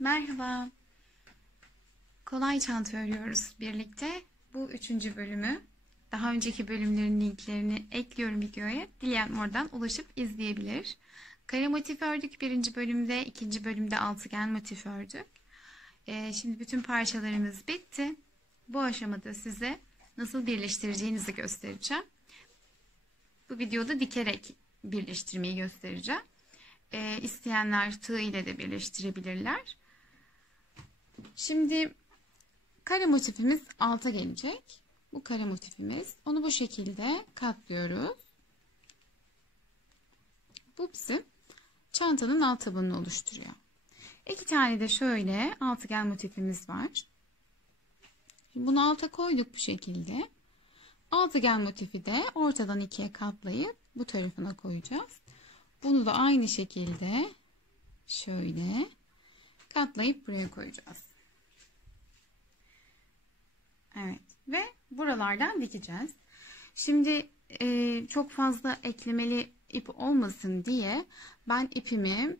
Merhaba. Kolay çanta örüyoruz birlikte. Bu 3. bölümü. Daha önceki bölümlerin linklerini ekliyorum videoya. Dileyen oradan ulaşıp izleyebilir. Kare motif ördük 1. bölümde. 2. bölümde altıgen motif ördük. Şimdi bütün parçalarımız bitti. Bu aşamada size nasıl birleştireceğinizi göstereceğim. Bu videoda dikerek birleştirmeyi göstereceğim. İsteyenler tığ ile de birleştirebilirler. Şimdi kare motifimiz alta gelecek. Bu kare motifimiz. Onu bu şekilde katlıyoruz. Bu bizim çantanın alt tabanını oluşturuyor. 2 tane de şöyle altıgen motifimiz var. Şimdi bunu alta koyduk bu şekilde. Altıgen motifi de ortadan 2'ye katlayıp bu tarafına koyacağız. Bunu da aynı şekilde şöyle katlayıp buraya koyacağız. Evet ve buralardan dikeceğiz. Şimdi çok fazla eklemeli ip olmasın diye ben ipimi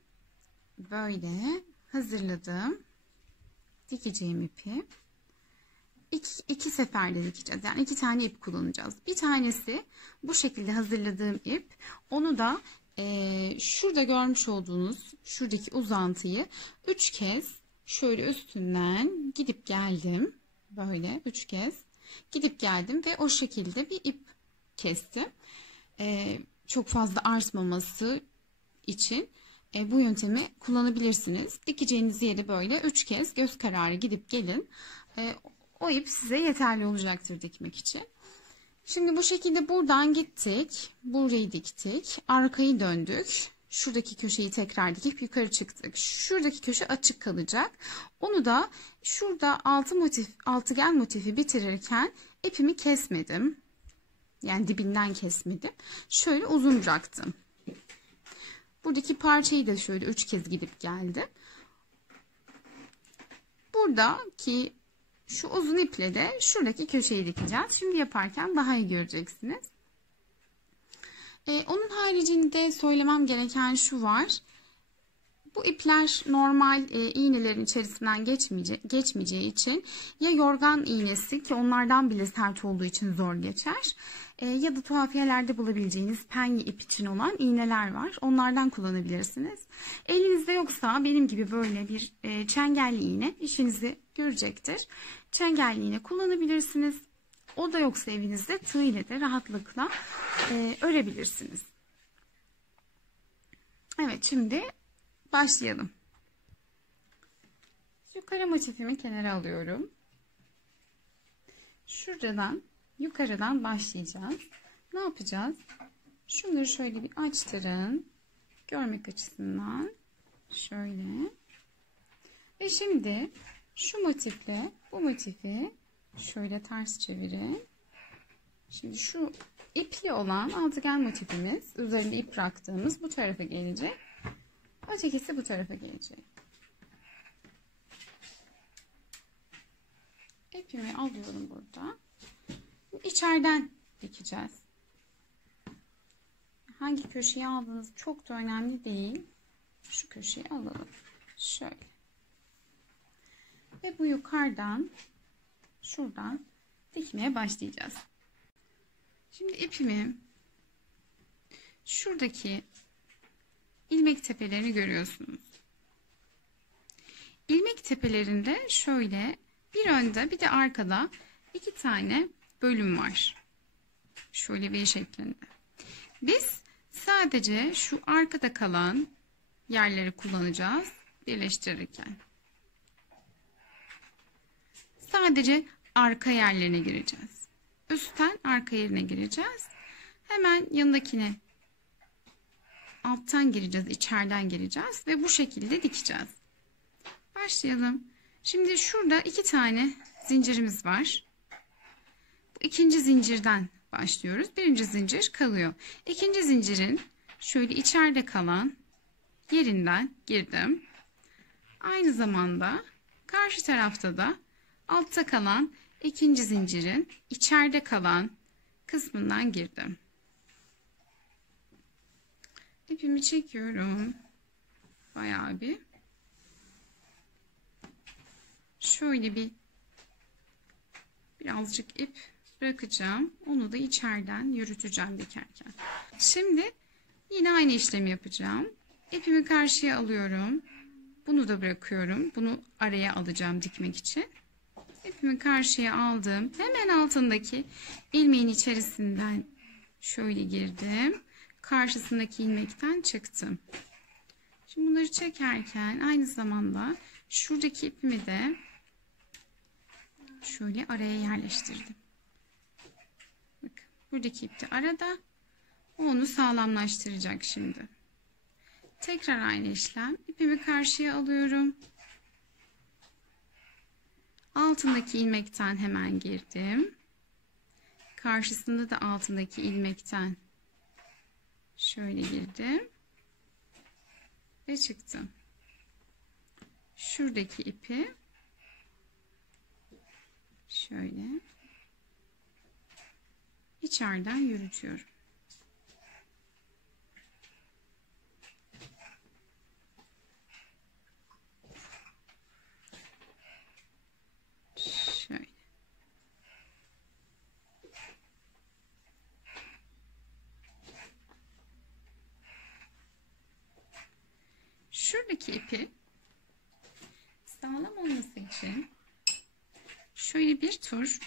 böyle hazırladım. Dikeceğim ipi. İki seferde dikeceğiz. Yani 2 tane ip kullanacağız. Bir tanesi bu şekilde hazırladığım ip. Onu da şurada görmüş olduğunuz şuradaki uzantıyı 3 kez şöyle üstünden gidip geldim. Böyle 3 kez gidip geldim ve o şekilde bir ip kestim. Çok fazla artmaması için bu yöntemi kullanabilirsiniz. Dikeceğiniz yere böyle 3 kez göz kararı gidip gelin. O ip size yeterli olacaktır dikmek için. Şimdi bu şekilde buradan gittik. Burayı diktik. Arkayı döndük. Şuradaki köşeyi tekrar dikip yukarı çıktık. Şuradaki köşe açık kalacak. Onu da şurada altıgen motifi bitirirken ipimi kesmedim. Yani dibinden kesmedim. Şöyle uzun bıraktım. Buradaki parçayı da şöyle 3 kez gidip geldim. Buradaki şu uzun iple de şuradaki köşeyi dikeceğiz. Şimdi yaparken daha iyi göreceksiniz. Onun haricinde söylemem gereken şu var. Bu ipler normal iğnelerin içerisinden geçmeyeceği için ya yorgan iğnesi ki onlardan bile sert olduğu için zor geçer. Ya da tuhafiyelerde bulabileceğiniz penye ip için olan iğneler var. Onlardan kullanabilirsiniz. Elinizde yoksa benim gibi böyle bir çengelli iğne işinizi görecektir. Çengelli iğne kullanabilirsiniz. O da yoksa evinizde tığ ile de rahatlıkla örebilirsiniz. Evet, şimdi başlayalım. Şu kare motifimi kenara alıyorum. Şuradan yukarıdan başlayacağız. Ne yapacağız? Şunları şöyle bir açtırın. Görmek açısından. Şöyle. Ve şimdi şu motifle bu motifi şöyle ters çevirin. Şimdi şu ipli olan altıgen motifimiz, üzerinde ip bıraktığımız bu tarafa gelecek. Ötekisi bu tarafa gelecek. İpimi alıyorum burada. İçeriden dikeceğiz. Hangi köşeyi aldığınız çok da önemli değil. Şu köşeyi alalım. Şöyle. Ve bu yukarıdan şuradan dikmeye başlayacağız. Şimdi ipimi şuradaki ilmek tepelerini görüyorsunuz. İlmek tepelerinde şöyle bir önde bir de arkada 2 tane bölüm var. Şöyle V şeklinde. Biz sadece şu arkada kalan yerleri kullanacağız birleştirirken. Sadece arka yerlerine gireceğiz. Üstten arka yerine gireceğiz. Hemen yanındakine alttan gireceğiz, içeriden gireceğiz ve bu şekilde dikeceğiz. Başlayalım. Şimdi şurada 2 tane zincirimiz var. Bu ikinci zincirden başlıyoruz. Birinci zincir kalıyor. İkinci zincirin şöyle içeride kalan yerinden girdim. Aynı zamanda karşı tarafta da altta kalan ikinci zincirin içeride kalan kısmından girdim. İpimi çekiyorum. Bayağı bir. şöyle birazcık ip bırakacağım. Onu da içeriden yürüteceğim dikerken. Şimdi yine aynı işlemi yapacağım. İpimi karşıya alıyorum. Bunu da bırakıyorum. Bunu araya alacağım dikmek için. İpimi karşıya aldım. Hemen altındaki ilmeğin içerisinden şöyle girdim. Karşısındaki ilmekten çıktım. Şimdi bunları çekerken aynı zamanda şuradaki ipimi de şöyle araya yerleştirdim. Bakın, buradaki ip de arada. Onu sağlamlaştıracak şimdi. Tekrar aynı işlem. İpimi karşıya alıyorum. Altındaki ilmekten hemen girdim. Karşısında da altındaki ilmekten şöyle girdim. Ve çıktım. Şuradaki ipi şöyle içeriden yürütüyorum. Şöyle. Şuradaki ipi sağlam olması için şöyle bir tur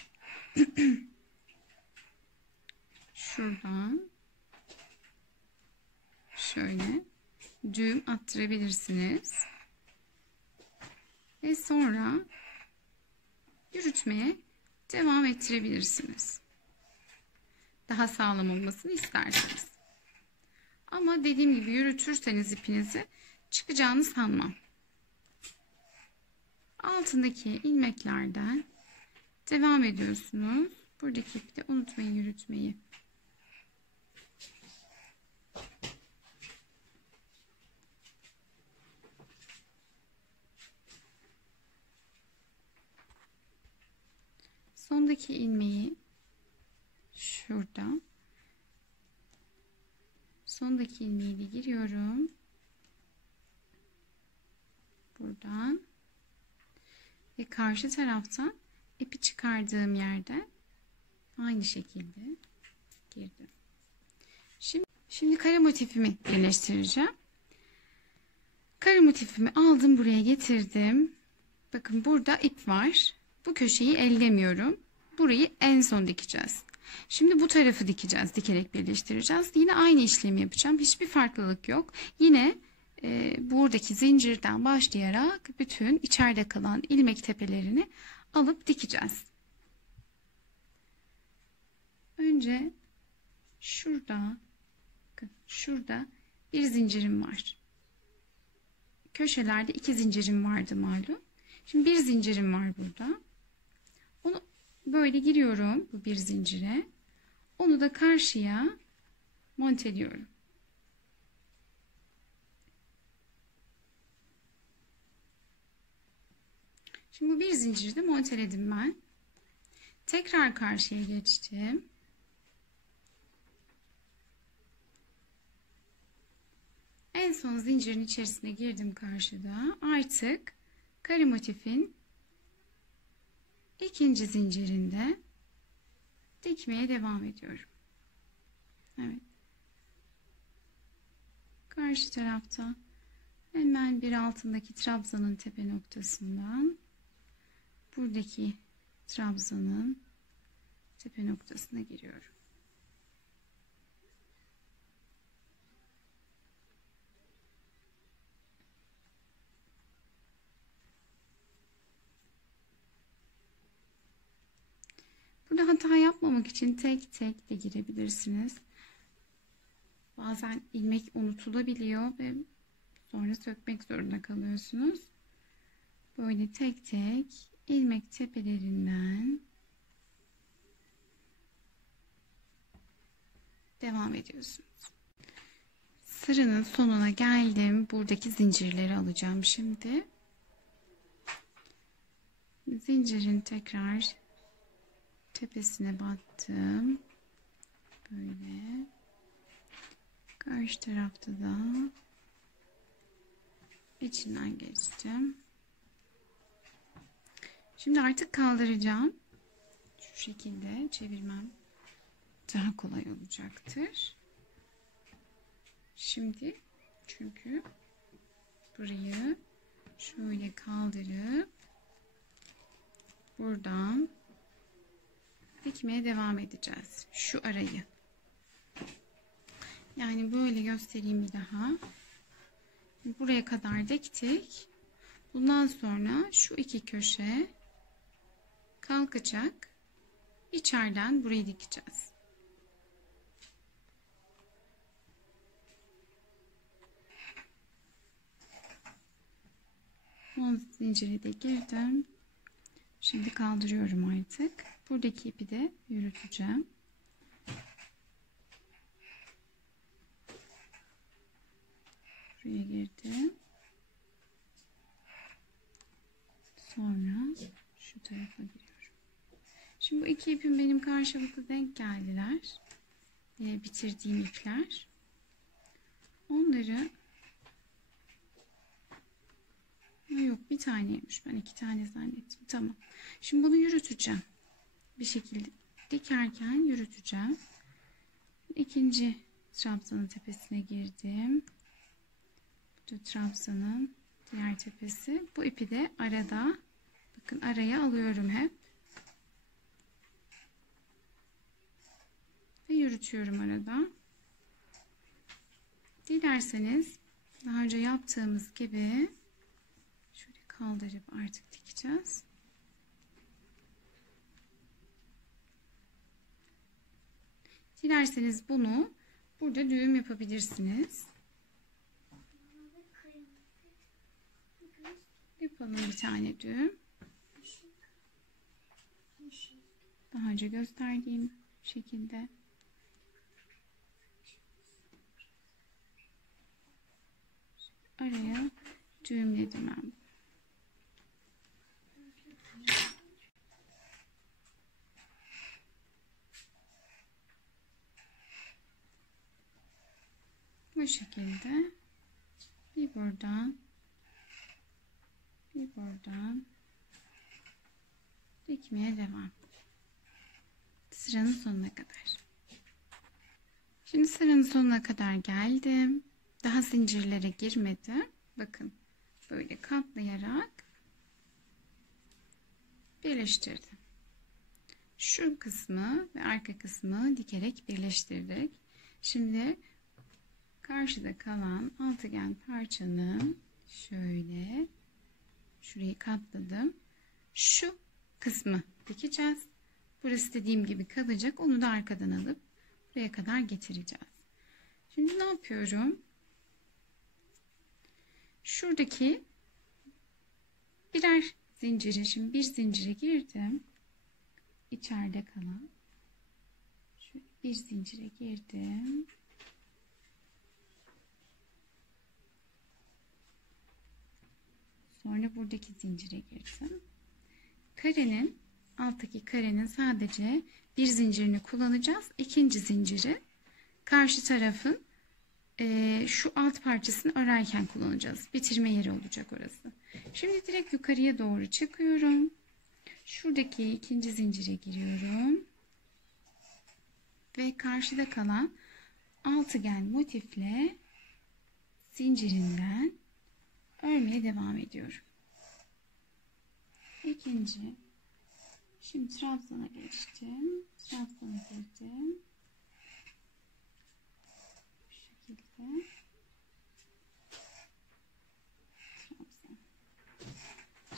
şuradan şöyle düğüm attırabilirsiniz. Ve sonra yürütmeye devam ettirebilirsiniz. Daha sağlam olmasını isterseniz. Ama dediğim gibi yürütürseniz ipinizi çıkacağını sanmam. Altındaki ilmeklerden devam ediyorsunuz. Buradaki ipi de unutmayın yürütmeyi. Sondaki ilmeği şuradan, sondaki ilmeği de giriyorum. Buradan ve karşı taraftan ipi çıkardığım yerde aynı şekilde girdim. Şimdi kare motifimi birleştireceğim. Kare motifimi aldım, buraya getirdim. Bakın burada ip var. Bu köşeyi ellemiyorum. Burayı en son dikeceğiz. Şimdi bu tarafı dikeceğiz. Dikerek birleştireceğiz. Yine aynı işlemi yapacağım. Hiçbir farklılık yok. Yine buradaki zincirden başlayarak bütün içeride kalan ilmek tepelerini alıp dikeceğiz. Önce şurada bir zincirim var. Köşelerde 2 zincirim vardı malum. Şimdi bir zincirim var burada. Onu böyle giriyorum bu bir zincire. Onu da karşıya monte ediyorum. Şimdi bu bir zinciri de monteledim ben. Tekrar karşıya geçtim. En son zincirin içerisine girdim karşıda. Artık kare motifin ikinci zincirinde dikmeye devam ediyorum. Evet. Karşı tarafta hemen bir altındaki trabzanın tepe noktasından buradaki trabzanın tepe noktasına giriyorum. Burada hata yapmamak için tek tek de girebilirsiniz. Bazen ilmek unutulabiliyor ve sonra sökmek zorunda kalıyorsunuz. Böyle tek tek ilmek tepelerinden devam ediyorsunuz. Sıranın sonuna geldim. Buradaki zincirleri alacağım şimdi. Zincirin tekrar tepesine battım. Böyle. Karşı tarafta da içinden geçtim. Şimdi artık kaldıracağım. Şu şekilde çevirmem daha kolay olacaktır. Şimdi çünkü burayı şöyle kaldırıp buradan dikmeye devam edeceğiz. Şu arayı. Yani böyle göstereyim bir daha. Buraya kadar diktik. Bundan sonra şu iki köşe kalkacak. İçeriden burayı dikeceğiz. 10 zinciri de girdim. Şimdi kaldırıyorum artık. Buradaki ipi de yürüteceğim. Buraya girdim. Sonra şu tarafa giriyorum. Şimdi bu iki ipim benim karşılıklı denk geldiler. Bitirdiğim ipler. Onları yok, bir taneymiş. Ben iki tane zannettim. Tamam. Şimdi bunu yürüteceğim. Bir şekilde dikerken yürüteceğim. İkinci trabzanın tepesine girdim. Bu da trabzanın diğer tepesi. Bu ipi de arada, bakın araya alıyorum hep. Ve yürütüyorum arada. Dilerseniz daha önce yaptığımız gibi şöyle kaldırıp artık dikeceğiz. Dilerseniz bunu burada düğüm yapabilirsiniz. Yapalım bir tane düğüm. Daha önce gösterdiğim şekilde. Araya düğümledim ben. Bu şekilde bir buradan bir buradan dikmeye devam. Sıranın sonuna kadar. Şimdi sıranın sonuna kadar geldim. Daha zincirlere girmedim. Bakın böyle katlayarak birleştirdim. Şu kısmı ve arka kısmı dikerek birleştirdik. Şimdi karşıda kalan altıgen parçanın şöyle şurayı katladım. Şu kısmı dikeceğiz. Burası dediğim gibi kalacak. Onu da arkadan alıp buraya kadar getireceğiz. Şimdi ne yapıyorum? Şuradaki birer zincire, şimdi bir zincire girdim. İçeride kalan şöyle bir zincire girdim. Sonra buradaki zincire girdim. Karenin, alttaki karenin sadece bir zincirini kullanacağız. İkinci zinciri karşı tarafın şu alt parçasını örerken kullanacağız. Bitirme yeri olacak orası. Şimdi direkt yukarıya doğru çıkıyorum. Şuradaki ikinci zincire giriyorum. Ve karşıda kalan altıgen motifle zincirinden örmeye devam ediyorum. İkinci. Şimdi trabzana geçtim. Trabzana girdim. Bu şekilde. Trabzan.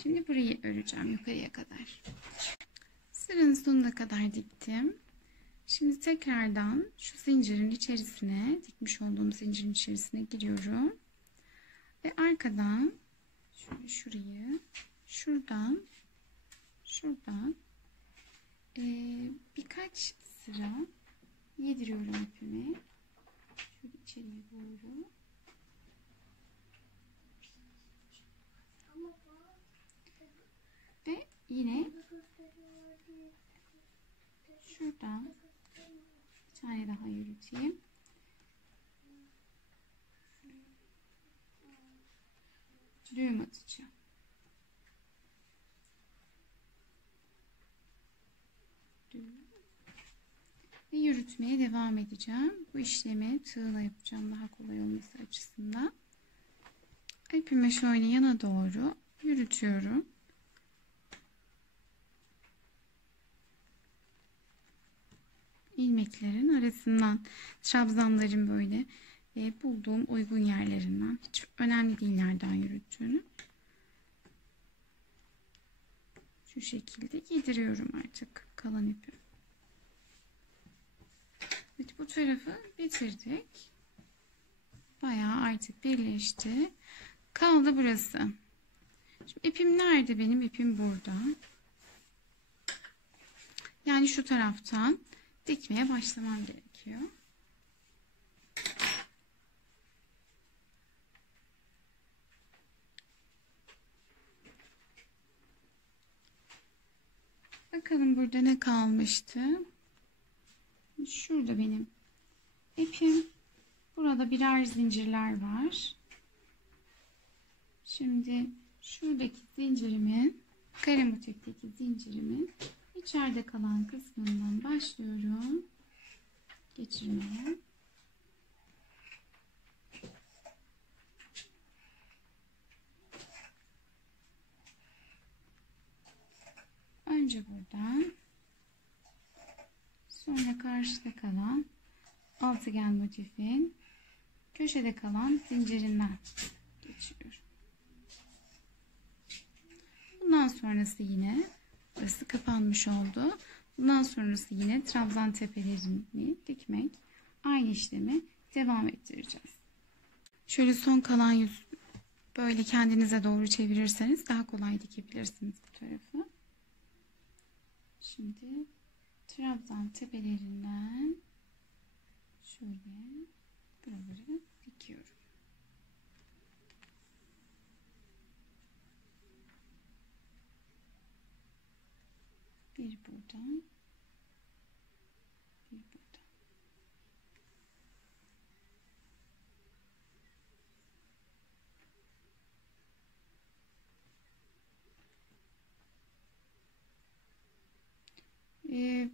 Şimdi burayı öreceğim yukarıya kadar. Sıranın sonuna kadar diktim. Şimdi tekrardan şu zincirin içerisine, dikmiş olduğum zincirin içerisine giriyorum. Ve arkadan şöyle şurayı, şuradan birkaç sıra yediriyorum ipimi. Şöyle içeriye doğru. Ve yine şuradan bir tane daha yürüteyim. Düğüm atacağım. Ve yürütmeye devam edeceğim. Bu işlemi tığla yapacağım daha kolay olması açısından. İpimi şöyle yana doğru yürütüyorum. İlmeklerin arasından, trabzanların böyle bulduğum uygun yerlerinden, hiç önemli değil nereden yürüttüğünü. Şu şekilde giydiriyorum artık kalan ipi. Evet, bu tarafı bitirdik. Bayağı artık birleşti. Kaldı burası. Şimdi ipim nerede benim? İpim burada. Yani şu taraftan dikmeye başlamam gerekiyor. Bakalım burada ne kalmıştı? Şurada benim ipim. Burada birer zincirler var. Şimdi şuradaki zincirimin, kare motifteki zincirimin içeride kalan kısmından başlıyorum geçirmeye. Önce buradan, sonra karşıda kalan altıgen motifin köşede kalan zincirinden geçiriyorum. Bundan sonrası yine burası kapanmış oldu. Bundan sonrası yine trabzan tepelerini dikmek. Aynı işlemi devam ettireceğiz. Şöyle son kalan yüz böyle kendinize doğru çevirirseniz daha kolay dikebilirsiniz bu tarafı. Şimdi trabzan tepelerinden şöyle buraları dikiyorum. Bir buradan, bir buradan.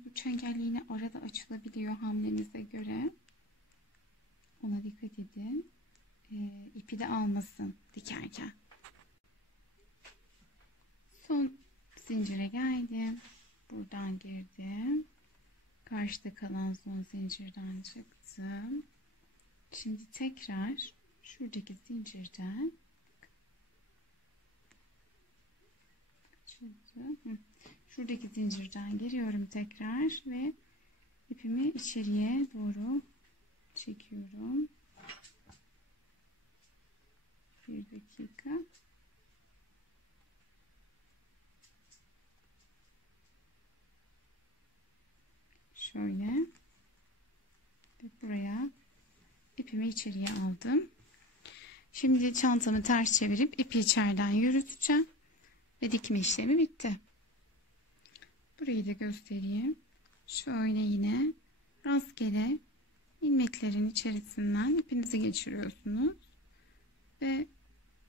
Bu çengel yine arada açılabiliyor hamlenize göre. Ona dikkat edin. İpi de almasın dikerken. Son zincire geldim. Buradan girdim. Karşıda kalan son zincirden çıktım. Şimdi tekrar şuradaki zincirden şuradaki zincirden giriyorum tekrar ve ipimi içeriye doğru çekiyorum. Bir dakika. Şöyle ve buraya ipimi içeriye aldım. Şimdi çantamı ters çevirip ipi içeriden yürüteceğim ve dikme işlemi bitti. Burayı da göstereyim. Şöyle yine rastgele ilmeklerin içerisinden ipinizi geçiriyorsunuz ve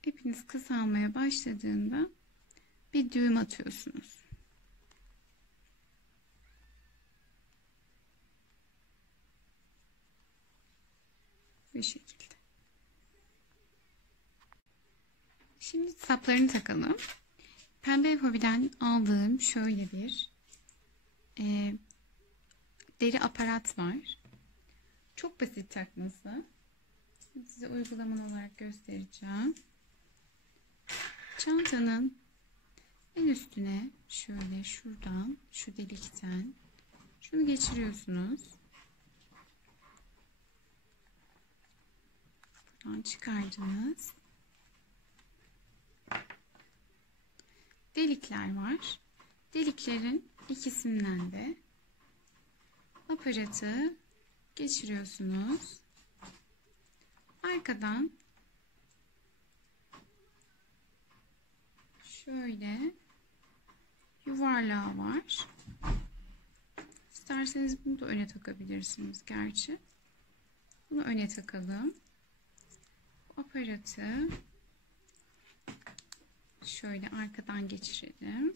ipiniz kısalmaya başladığında bir düğüm atıyorsunuz. Bu şekilde. Şimdi saplarını takalım. Pembe Hobby'den aldığım şöyle bir deri aparat var. Çok basit takması. Size uygulamalı olarak göstereceğim. Çantanın en üstüne şöyle şuradan, şu delikten şunu geçiriyorsunuz. Buradan çıkardınız. Delikler var. Deliklerin ikisinden de aparatı geçiriyorsunuz. Arkadan şöyle yuvarlağı var. İsterseniz bunu da öne takabilirsiniz gerçi. Bunu öne takalım. Bu aparatı şöyle arkadan geçirelim.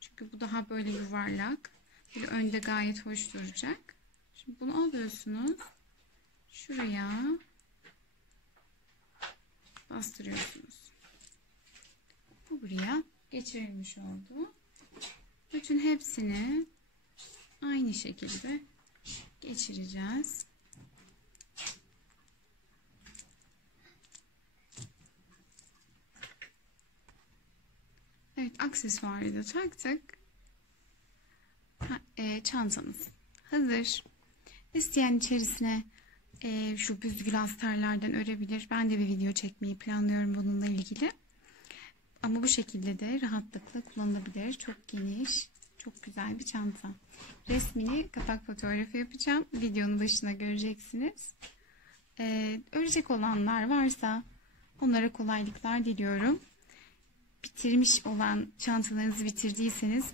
Çünkü bu daha böyle yuvarlak. Böyle önde gayet hoş duracak. Şimdi bunu alıyorsunuz. Şuraya bastırıyorsunuz. Bu buraya geçirilmiş oldu. Bütün hepsini aynı şekilde geçireceğiz. Evet, aksesuarı da taktık. Çantamız hazır. İsteyen içerisine şu büzgül astarlardan örebilir. Ben de bir video çekmeyi planlıyorum bununla ilgili. Ama bu şekilde de rahatlıkla kullanılabilir. Çok geniş, çok güzel bir çanta. Resmini kapak fotoğrafı yapacağım. Videonun başına göreceksiniz. Örecek olanlar varsa onlara kolaylıklar diliyorum. Bitirmiş olan çantalarınızı bitirdiyseniz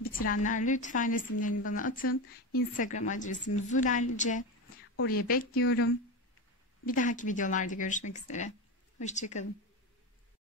bitirenler lütfen resimlerini bana atın. Instagram adresim Zulalce. Oraya bekliyorum. Bir dahaki videolarda görüşmek üzere. Hoşça kalın.